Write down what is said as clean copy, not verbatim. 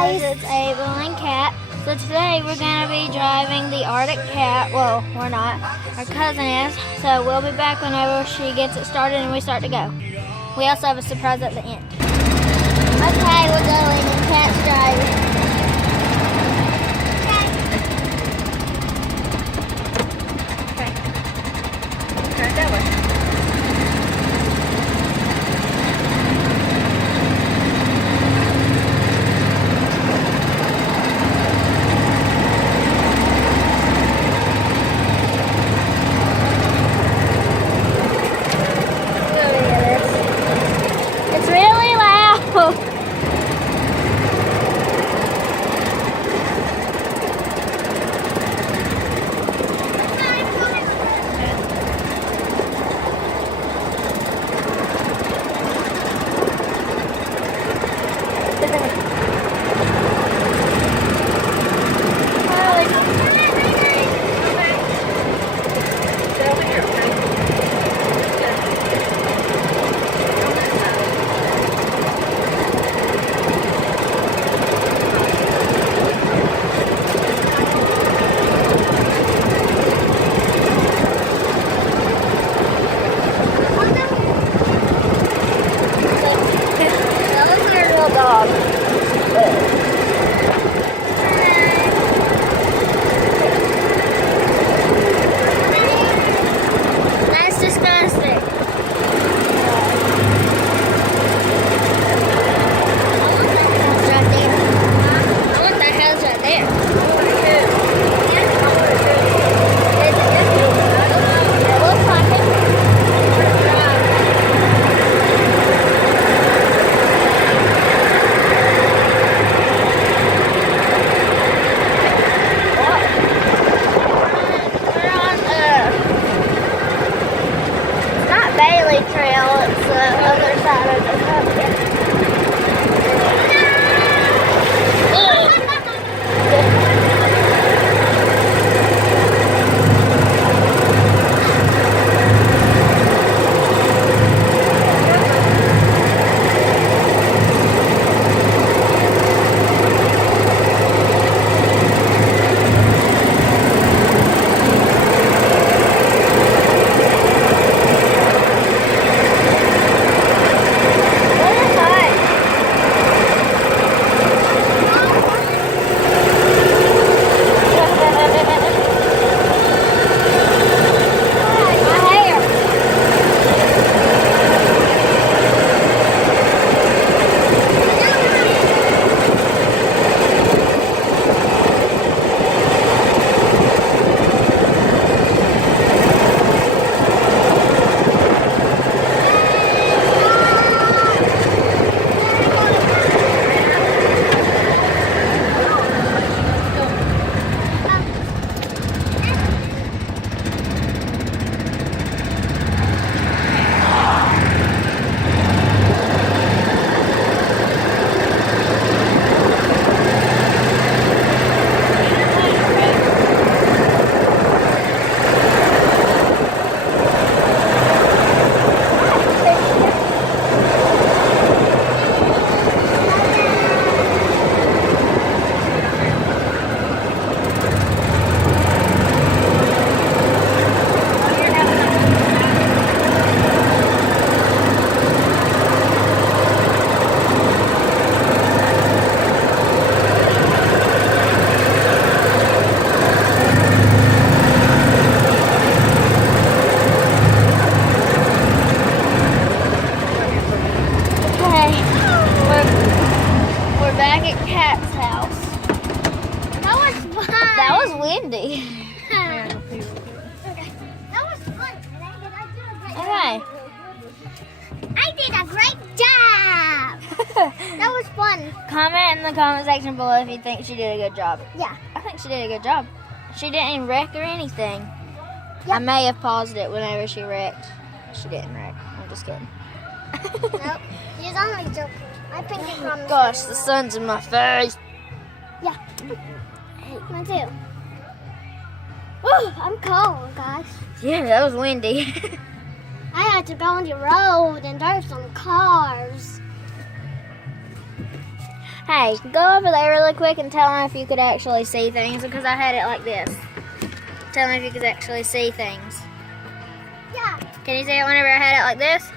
guys, it's Abel and Kat. So today we're going to be driving the Arctic Cat. Well, we're not. Our cousin is. So we'll be back whenever she gets it started and we start to go. We also have a surprise at the end. Okay, we're going and Kat's driving. Okay. Turn it that way. It's really loud. That's disgusting. I want that house right there. It looks like it. We're on it's not Bailey Trail, it's the other side of the pumpkin. Okay, we're back at Kat's house. That was fun. That was windy. That was fun. Okay. I did a great job. That was fun. Comment in the comment section below if you think she did a good job. Yeah. I think she did a good job. She didn't wreck or anything. Yep. I may have paused it whenever she wrecked. She didn't wreck. I'm just kidding. Nope. She's only joking. I picked it from. Gosh, the sun's in my face. Yeah. Mine too. Woo, I'm cold, guys. Yeah, that was windy. I had to go on the road and there's some cars. Hey, go over there really quick and tell them if you could actually see things because I had it like this. Tell them if you could actually see things. Yeah. Can you see it whenever I had it like this?